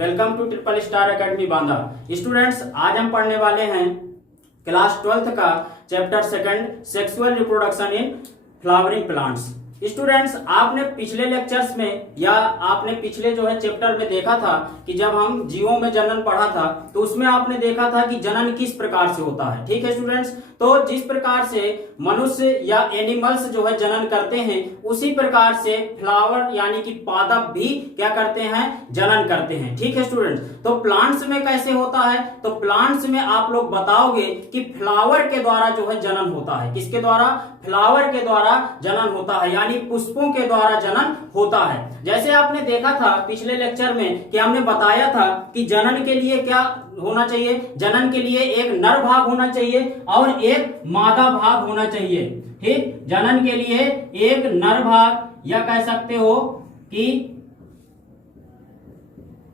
Welcome to triple star academy Banda. Students, आज हम पढ़ने वाले हैं क्लास 12th का chapter second sexual reproduction in flowering plants. Students, आपने पिछले लेक्चर्स में या आपने पिछले जो है चैप्टर में देखा था कि जब हम जीवों में जनन पढ़ा था तो उसमें आपने देखा था कि जनन किस प्रकार से होता है। ठीक है स्टूडेंट्स, तो जिस प्रकार से मनुष्य या एनिमल्स जो है जनन करते हैं उसी प्रकार से फ्लावर यानी कि पादप भी क्या करते हैं, जनन करते हैं। ठीक है स्टूडेंट्स, तो प्लांट्स में कैसे होता है, तो प्लांट्स में आप लोग बताओगे कि फ्लावर के द्वारा जो है जनन होता है। किसके द्वारा? फ्लावर के द्वारा जनन होता है, यानी पुष्पों के द्वारा जनन होता है। जैसे आपने देखा था पिछले लेक्चर में कि हमने बताया था कि जनन के लिए क्या होना चाहिए, जनन के लिए एक नर भाग होना चाहिए और एक मादा भाग होना चाहिए। ठीक, जनन के लिए एक नर भाग या कह सकते हो कि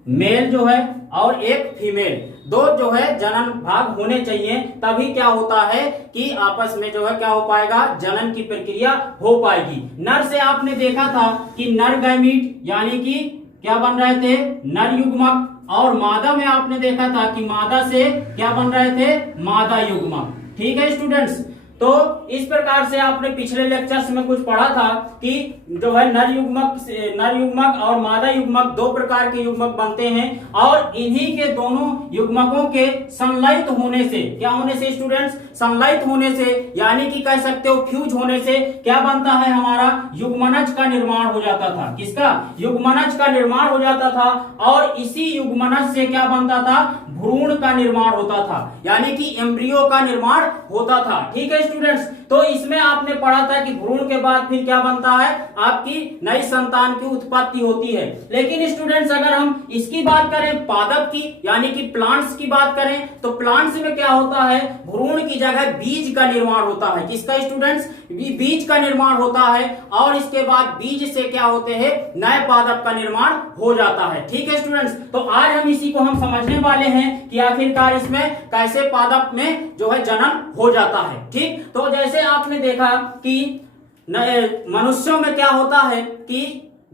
मेल जो है और एक फीमेल, दो जो है जनन भाग होने चाहिए, तभी क्या होता है कि आपस में जो है क्या हो पाएगा, जनन की प्रक्रिया हो पाएगी। नर से आपने देखा था कि नर गैमीट यानी कि क्या बन रहे थे, नर युग्मक, और मादा में आपने देखा था कि मादा से क्या बन रहे थे, मादा युग्मक। ठीक है स्टूडेंट्स, तो इस प्रकार से आपने पिछले लेक्चर्स में कुछ पढ़ा था कि जो है नर युग्मक और मादा युग्मक दो प्रकार के युग्मक बनते हैं और इन्हीं के दोनों युग्मकों के संलयित होने से, क्या होने से स्टूडेंट्स, संलयित होने से यानी कि कह सकते हो फ्यूज होने से क्या बनता है, हमारा युग्मनज का निर्माण हो जाता था। किसका? युग्मनज का निर्माण हो जाता था और इसी युग्मनज से क्या बनता था, भ्रूण का निर्माण होता था, यानी कि एम्ब्रियो का निर्माण होता था। ठीक है स्टूडेंट्स, तो इसमें आपने पढ़ा था कि भ्रूण के बाद फिर क्या बनता है, आपकी नई संतान की उत्पत्ति होती है। लेकिन स्टूडेंट्स, अगर हम इसकी बात करें पादप की यानी कि प्लांट्स की बात करें तो प्लांट्स में क्या होता है, भ्रूण की जगह बीज का निर्माण होता है। किसका स्टूडेंट्स? बीज का निर्माण होता है और इसके बाद बीज से क्या होते हैं, नए पादप का निर्माण हो जाता है। ठीक है स्टूडेंट्स, तो आज हम इसी को हम समझने वाले हैं कि आखिरकार इसमें कैसे पादप में जो है जनन हो जाता है। ठीक, तो जैसे आपने देखा कि मनुष्यों में क्या होता है कि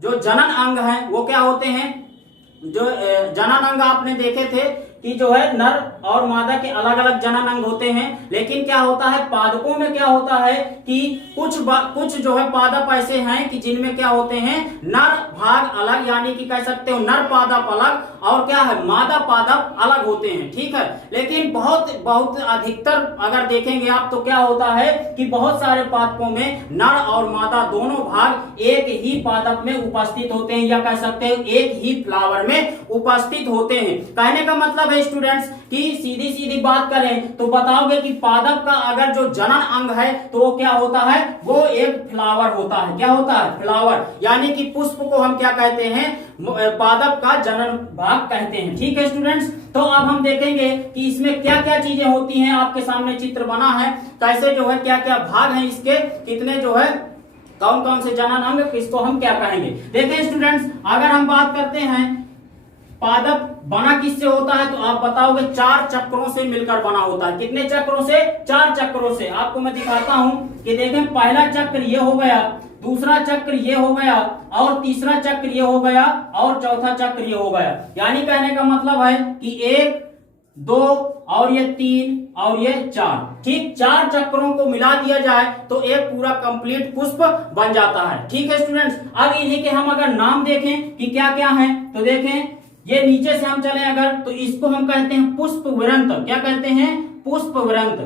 जो जनन अंग है वो क्या होते हैं, जो जनन अंग आपने देखे थे कि जो है नर और मादा के अलग अलग जनन अंग होते हैं। लेकिन क्या होता है पादपों में, क्या होता है कि कुछ जो है पादप ऐसे हैं कि जिनमें क्या होते हैं, नर भाग अलग यानी कि कह सकते हो नर पादप अलग और क्या है, मादा पादप अलग होते हैं। ठीक है, लेकिन बहुत अधिकतर अगर देखेंगे आप तो क्या होता है कि बहुत सारे पादपों में नर और मादा दोनों भाग एक ही पादप में उपस्थित होते हैं या कह सकते हो एक ही फ्लावर में उपस्थित होते हैं। कहने का मतलब स्टूडेंट्स कि सीधी बात करें तो बताओगे कि पादप का अगर जो जनन अंग है तो वो क्या होता है, वो एक फ्लावर होता है। क्या होता है? फ्लावर, यानी कि पुष्प को हम क्या कहते हैं, पादप का जनन भाग कहते हैं। ठीक है स्टूडेंट्स, तो अब हम देखेंगे कि इसमें क्या क्या चीजें होती हैं। आपके सामने चित्र बना है, कैसे जो है क्या क्या भाग हैं इसके, कितने जो है कौन कौन से जनन अंग, किसको हम क्या कहेंगे। देखें स्टूडेंट्स, अगर हम बात करते हैं पादप बना किससे होता है तो आप बताओगे 4 चक्रों से मिलकर बना होता है। कितने चक्रों से? 4 चक्रों से। आपको मैं दिखाता हूं कि देखें, पहला चक्र ये हो गया, दूसरा चक्र ये हो गया और तीसरा चक्र ये हो गया और चौथा चक्र ये हो गया। यानी कहने का मतलब है कि 1, 2 और ये 3 और ये 4। ठीक, 4 चक्रों को मिला दिया जाए तो एक पूरा कंप्लीट पुष्प बन जाता है। ठीक है स्टूडेंट्स, अब इन्हीं के हम अगर नाम देखें कि क्या क्या है तो देखें, ये नीचे से हम चले अगर तो इसको हम कहते हैं पुष्पवृंत। क्या कहते हैं? पुष्पवृंत।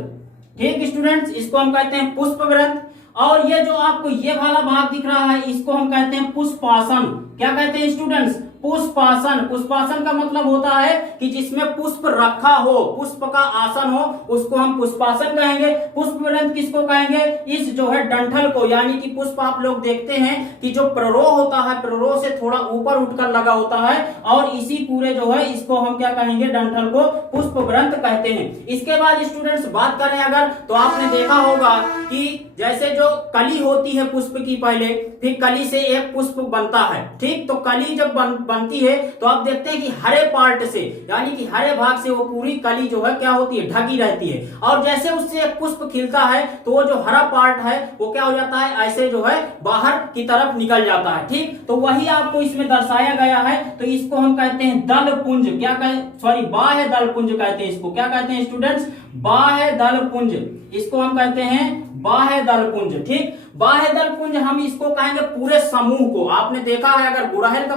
ठीक स्टूडेंट्स, इसको हम कहते हैं पुष्पवृंत। और ये जो आपको ये वाला भाग दिख रहा है इसको हम कहते हैं पुष्पासन। क्या कहते हैं स्टूडेंट्स? पुष्पासन। पुष्पासन का मतलब होता है कि जिसमें पुष्प रखा हो, पुष्प का आसन हो, उसको हम पुष्पासन कहेंगे। पुष्पवृंत किसको कहेंगे? इस जो है डंठल को, यानी कि पुष्प आप लोग देखते हैं कि जो प्ररोह होता है, प्ररोह से थोड़ा ऊपर उठकर लगा होता है और इसी पूरे जो है इसको हम क्या कहेंगे, डंठल को पुष्पवृंत कहते हैं। इसके बाद स्टूडेंट्स बात करें अगर तो आपने देखा होगा कि जैसे जो कली होती है पुष्प की, पहले फिर कली से एक पुष्प बनता है। ठीक, तो कली जब बनती है तो आप देखते हैं कि हरे पार्ट से यानी कि हरे भाग से वो पूरी कली जो है क्या होती है, ढकी रहती है। और जैसे उससे एक पुष्प खिलता है तो वो जो हरा पार्ट है वो क्या हो जाता है, ऐसे जो है बाहर की तरफ निकल जाता है। ठीक, तो वही आपको इसमें दर्शाया गया है। तो इसको हम कहते हैं दल पुंज, क्या कहें, सॉरी बाह्य दल पुंज कहते हैं इसको। क्या कहते हैं स्टूडेंट्स, बाह्य दल पुंज, इसको हम कहते हैं बाह्य दल पुंज। ठीक, बाह्य दल पुंज हम इसको कहेंगे पूरे समूह को। आपने देखा है अगर गुड़हल का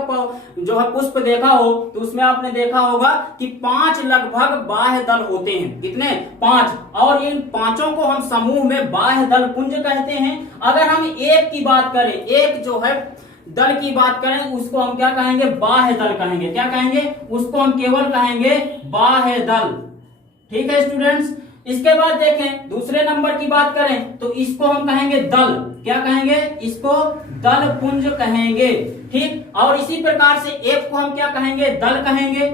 जो है पुष्प देखा हो तो उसमें आपने देखा होगा कि 5 लगभग बाह्य दल होते हैं। कितने, 5। और इन 5 को हम समूह में बाह्य दल पुंज कहते हैं। अगर हम एक की बात करें, एक जो है दल की बात करें, उसको हम क्या कहेंगे, बाह्य दल कहेंगे। क्या कहेंगे, उसको हम केवल कहेंगे बाह्य दल। ठीक है स्टूडेंट्स, इसके बाद देखें दूसरे नंबर की बात करें तो इसको हम कहेंगे दल। क्या कहेंगे, इसको दल पुंज कहेंगे। ठीक, और इसी प्रकार से एक को हम क्या कहेंगे, दल कहेंगे।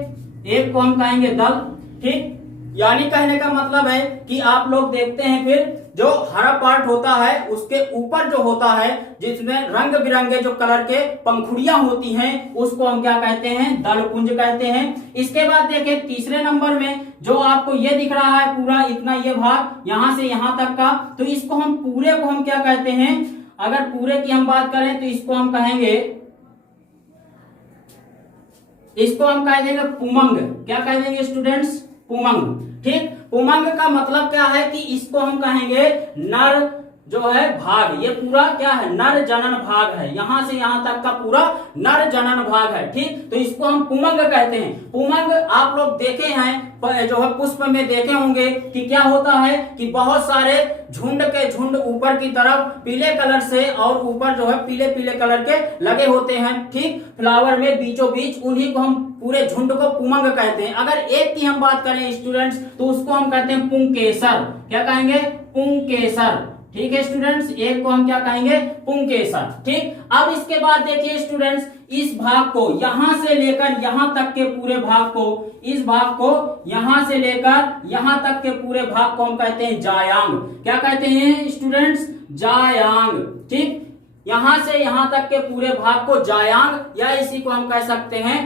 एक को हम कहेंगे दल। ठीक, यानी कहने का मतलब है कि आप लोग देखते हैं फिर जो हरा पार्ट होता है उसके ऊपर जो होता है जिसमें रंग बिरंगे जो कलर के पंखुड़ियां होती हैं उसको हम क्या कहते हैं, दल पुंज कहते हैं। इसके बाद देखें तीसरे नंबर में जो आपको ये दिख रहा है पूरा इतना ये भाग यहां से यहां तक का, तो इसको हम पूरे को हम क्या कहते हैं, अगर पूरे की हम बात करें तो इसको हम कहेंगे, इसको हम कह देंगे पुमंग। क्या कह देंगे स्टूडेंट्स, पुमंग। ठीक, पुमंग का मतलब क्या है कि इसको हम कहेंगे नर जो है भाग, ये पूरा क्या है, नर जनन भाग है, यहां से यहां तक का पूरा नर जनन भाग है। ठीक, तो इसको हम पुमंग कहते हैं। पुमंग आप लोग देखे हैं जो है पुष्प में देखे होंगे कि क्या होता है कि बहुत सारे झुंड के झुंड ऊपर की तरफ पीले कलर से और ऊपर जो है पीले पीले कलर के लगे होते हैं। ठीक, फ्लावर में बीचों बीच, उन्हीं को हम पूरे झुंड को पुमंग कहते हैं। अगर एक की हम बात करें स्टूडेंट्स तो उसको हम कहते हैं पुंकेसर। क्या कहेंगे, पुंकेसर। ठीक है स्टूडेंट्स, एक को हम क्या कहेंगे, पुंकेसर। ठीक, अब इसके बाद देखिए स्टूडेंट्स, इस भाग को यहां से लेकर यहां तक के पूरे भाग को, इस भाग को यहां से लेकर यहां तक के पूरे भाग को हम कहते हैं जायांग। क्या कहते हैं स्टूडेंट्स, जायांग। ठीक, यहां से यहां तक के पूरे भाग को जायांग या इसी को हम कह सकते हैं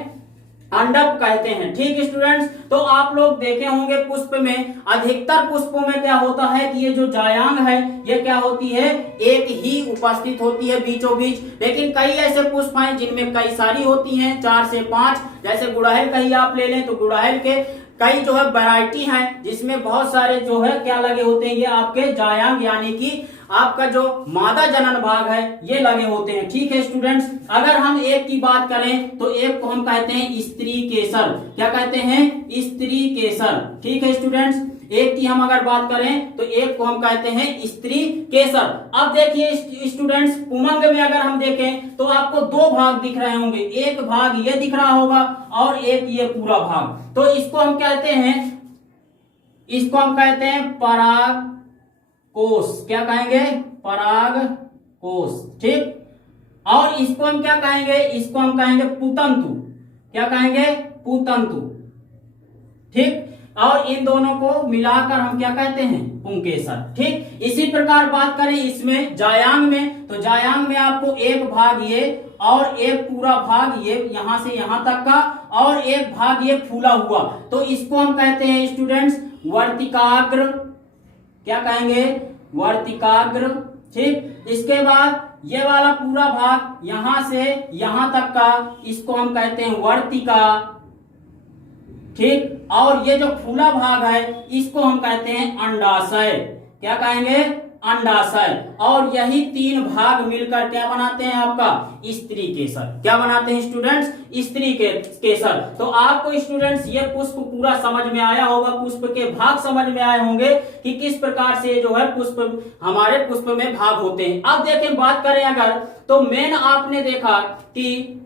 अंडप कहते हैं। ठीक स्टूडेंट्स, तो आप लोग देखे होंगे पुष्प में अधिकतर पुष्पों में क्या होता है कि ये जो जायांग है ये क्या होती है, एक ही उपस्थित होती है बीचों बीच। लेकिन कई ऐसे पुष्प हैं जिनमें कई सारी होती हैं, 4 से 5। जैसे गुड़हल का ही आप ले लें तो गुड़हल के कई जो है वैरायटी है जिसमें बहुत सारे जो है क्या लगे होते हैं, ये आपके जायांग यानी कि आपका जो मादा जनन भाग है ये लगे होते हैं। ठीक है स्टूडेंट्स, अगर हम एक की बात करें तो एक को हम कहते हैं स्त्री केसर। क्या कहते हैं, स्त्री केसर। ठीक है स्टूडेंट्स, एक की हम अगर बात करें तो एक को हम कहते हैं स्त्री केसर। अब देखिए स्टूडेंट्स, पुमंग में अगर हम देखें तो आपको 2 भाग दिख रहे होंगे, एक भाग ये दिख रहा होगा और एक ये पूरा भाग। तो इसको हम कहते हैं, इसको हम कहते हैं पराग कोष। क्या कहेंगे, पराग कोष। ठीक, और इसको हम क्या कहेंगे, इसको हम कहेंगे पुतंतु। क्या कहेंगे, पुतंतु। ठीक, और इन दोनों को मिलाकर हम क्या कहते हैं, पुंकेसर। ठीक, इसी प्रकार बात करें इसमें जायांग में तो जायांग में आपको एक भाग ये और एक पूरा भाग ये यहां से यहां तक का और एक भाग ये फूला हुआ, तो इसको हम कहते हैं स्टूडेंट्स वर्तिकाग्र। क्या कहेंगे, वर्तिकाग्र। ठीक, इसके बाद ये वाला पूरा भाग यहां से यहां तक का इसको हम कहते हैं वर्तिका। ठीक, और ये जो फूला भाग है इसको हम कहते हैं अंडाशय। क्या कहेंगे, अंडाशय। और यही 3 भाग मिलकर क्या बनाते हैं, आपका स्त्री केसर। क्या बनाते हैं स्टूडेंट्स, स्त्री केसर। तो आपको स्टूडेंट्स ये पुष्प पूरा समझ में आया होगा, पुष्प के भाग समझ में आए होंगे कि किस प्रकार से जो है पुष्प हमारे पुष्प में भाग होते हैं। अब देखें बात करें अगर तो मेन आपने देखा कि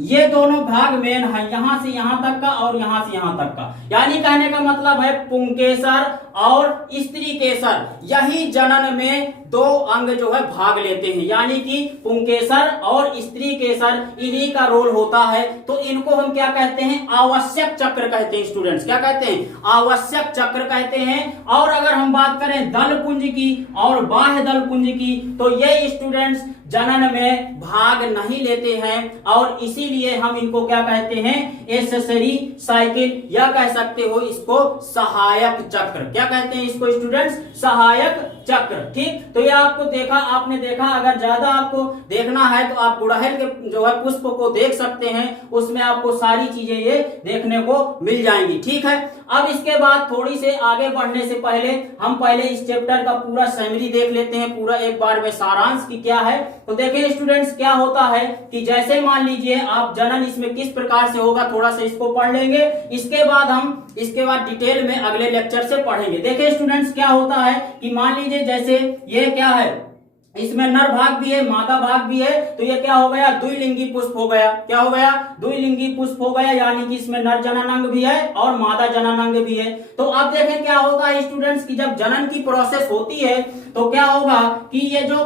ये दोनों भाग मेन है, यहां से यहां तक का और यहां से यहां तक का, यानी कहने का मतलब है पुंकेसर और स्त्री केसर यही जनन में 2 अंग जो है भाग लेते हैं, यानी कि पुंकेसर और स्त्री केसर इन्हीं का रोल होता है। तो इनको हम क्या कहते हैं, आवश्यक चक्र कहते हैं स्टूडेंट्स। क्या कहते हैं, आवश्यक चक्र कहते हैं। और अगर हम बात करें दल पुंज की और बाह्य दल पुंज की तो ये स्टूडेंट्स जनन में भाग नहीं लेते हैं और इसीलिए हम इनको क्या कहते हैं, एक्सेसरी साइकिल, या कह सकते हो इसको सहायक चक्र। क्या कहते हैं इसको स्टूडेंट्स, सहायक चक्र। ठीक, तो ये आपने देखा, अगर ज्यादा आपको देखना है तो आप गुड़हल के जो है पुष्प को देख सकते हैं, उसमें आपको सारी चीजें ये देखने को मिल जाएंगी। ठीक है, अब इसके बाद थोड़ी से आगे बढ़ने से पहले हम पहले इस चैप्टर का पूरा समरी देख लेते हैं, पूरा एक बार में सारांश की क्या है। तो देखिए स्टूडेंट्स, क्या होता है कि जैसे मान लीजिए आप जनन इसमें किस प्रकार से होगा, थोड़ा सा इसको पढ़ लेंगे, इसके बाद डिटेल में अगले लेक्चर से पढ़ेंगे। देखिए स्टूडेंट्स, क्या होता है कि मान लीजिए जैसे ये क्या है, इसमें नर भाग भी है, मादा भाग भी है, तो ये क्या हो गया, द्विलिंगी पुष्प हो गया। क्या हो गया, द्विलिंगी पुष्प हो गया, यानी कि इसमें नर जननांग भी है और मादा जननांग भी है। तो अब देखें क्या होगा स्टूडेंट्स की जब जनन की प्रोसेस होती है तो क्या होगा कि ये जो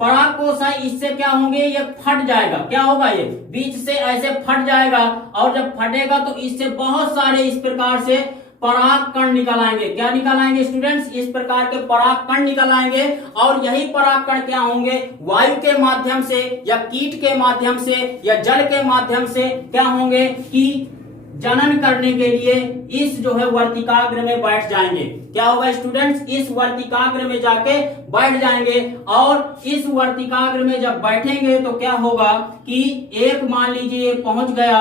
परागकोश है इससे क्या होंगे, ये फट जाएगा। क्या होगा, ये बीच से ऐसे फट जाएगा और जब फटेगा तो इससे बहुत सारे इस प्रकार से पराग कण निकल आएंगे। क्या निकल आएंगे स्टूडेंट्स, इस प्रकार के पराग कण निकल आएंगे और यही पराग कण क्या होंगे, वायु के माध्यम से या कीट के माध्यम से या जल के माध्यम से क्या होंगे कि जनन करने के लिए इस जो है वर्तिकाग्र में बैठ जाएंगे। क्या होगा स्टूडेंट्स, इस वर्तिकाग्र में जाके बैठ जाएंगे और इस वर्तिकाग्र में जब बैठेंगे तो क्या होगा कि एक मान लीजिए पहुंच गया,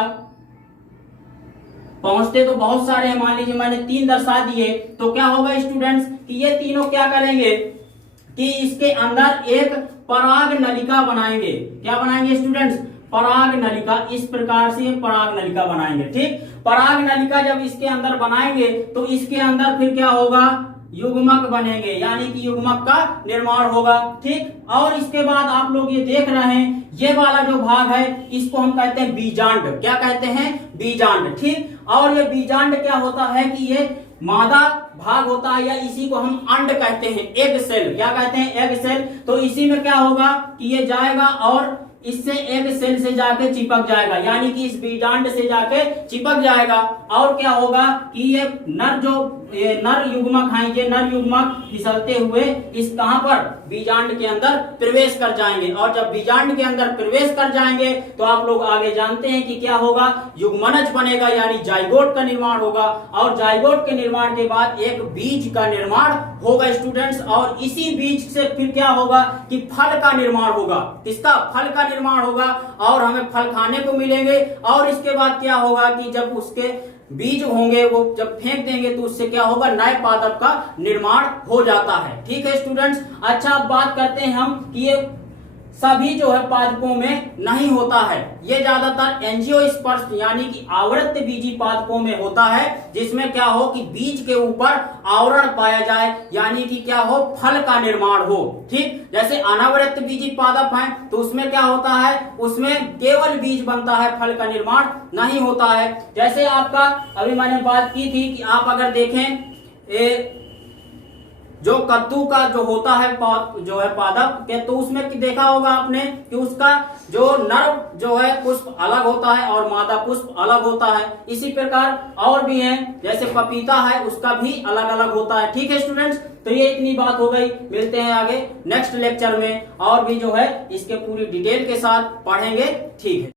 पहुंचते तो बहुत सारे हैं, मान लीजिए मैंने 3 दर्शा दिए, तो क्या होगा स्टूडेंट्स कि ये तीनों क्या करेंगे कि इसके अंदर एक पराग नलिका बनाएंगे। क्या बनाएंगे स्टूडेंट्स, पराग नलिका, इस प्रकार से पराग नलिका बनाएंगे। ठीक, पराग नलिका जब इसके अंदर बनाएंगे तो इसके अंदर फिर क्या होगा, युग्मक बनेंगे, यानी कि युग्मक का निर्माण होगा। ठीक, और इसके बाद आप लोग ये देख रहे हैं ये वाला जो भाग है इसको हम कहते हैं बीजांड। क्या कहते हैं, बीजांड। ठीक, और ये बीजांड क्या होता है कि ये मादा भाग होता है या इसी को हम अंड कहते हैं, एग सेल। क्या कहते हैं, एग सेल। तो इसी में क्या होगा कि ये जाएगा और इससे एग सेल से जाके चिपक जाएगा, यानी कि इस बीजांड से जाके चिपक जाएगा और क्या होगा कि ये नर युग्मक हैं, ये नर युग्मक फिसलते हुए इस कहां पर, बीजांड के अंदर प्रवेश कर जाएंगे। और जब बीजांड के अंदर प्रवेश कर जाएंगे तो आप लोग आगे जानते हैं कि क्या होगा, युग्मनज बनेगा, यानी जाइगोट का निर्माण होगा और जाइगोट के निर्माण के बाद एक बीज का निर्माण होगा स्टूडेंट्स। और इसी बीज से फिर क्या होगा कि फल का निर्माण होगा। किसका, फल का निर्माण होगा और हमें फल खाने को मिलेंगे। और इसके बाद क्या होगा कि जब उसके बीज होंगे वो जब फेंक देंगे तो उससे क्या होगा, नए पादप का निर्माण हो जाता है। ठीक है स्टूडेंट्स, अच्छा अब बात करते हैं हम कि ये सभी जो है पादपों में नहीं होता है, ये ज्यादातर एंजियोस्पर्श यानी कि आवृत बीजी पादपों में होता है, जिसमें क्या हो कि बीज के ऊपर आवरण पाया जाए, यानी कि क्या हो, फल का निर्माण हो। ठीक, जैसे अनावृत बीजी पादप है तो उसमें क्या होता है, उसमें केवल बीज बनता है, फल का निर्माण नहीं होता है। जैसे आपका अभी मैंने बात की थी कि आप अगर देखें जो कद्दू का जो होता है जो है पादप के, तो उसमें देखा होगा आपने कि उसका जो नर जो है पुष्प अलग होता है और मादा पुष्प अलग होता है। इसी प्रकार और भी हैं, जैसे पपीता है उसका भी अलग अलग होता है। ठीक है स्टूडेंट्स, तो ये इतनी बात हो गई, मिलते हैं आगे नेक्स्ट लेक्चर में और भी जो है इसके पूरी डिटेल के साथ पढ़ेंगे। ठीक है।